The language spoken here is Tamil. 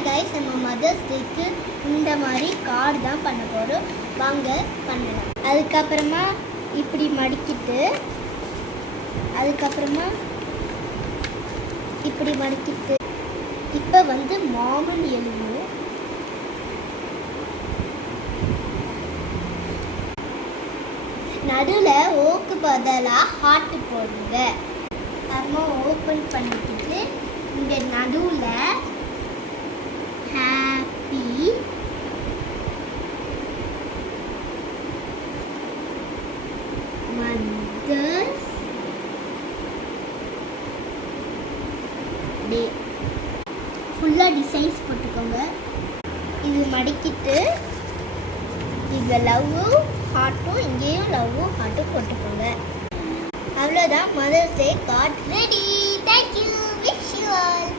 ஹாய் கைஸ், நம்ம மதர்ஸ் டேக்கு இந்த மாதிரி கார்டு தான் பண்ண போகிறோம். வாங்க பண்ணலாம். அதுக்கப்புறமா இப்படி மடிக்கிட்டு இப்போ வந்து மாமன் எழுதணும். நடுவில் ஓக்கு பதிலாக ஹார்ட் போடுங்க. அப்புறமா ஓப்பன் பண்ணிக்கிட்டு இந்த நடுவில் ஹாப்பி மதர்ஸ் டே ஃபுல்லாக டிசைன்ஸ் போட்டுக்கோங்க. இது மடிக்கிட்டு இது லவ்வும் ஹார்ட்டும், இங்கேயும் லவ்வும் ஹார்ட்டும் போட்டுக்கோங்க. அவ்வளோதான், mothers day card ready. Thank you. Wish you all.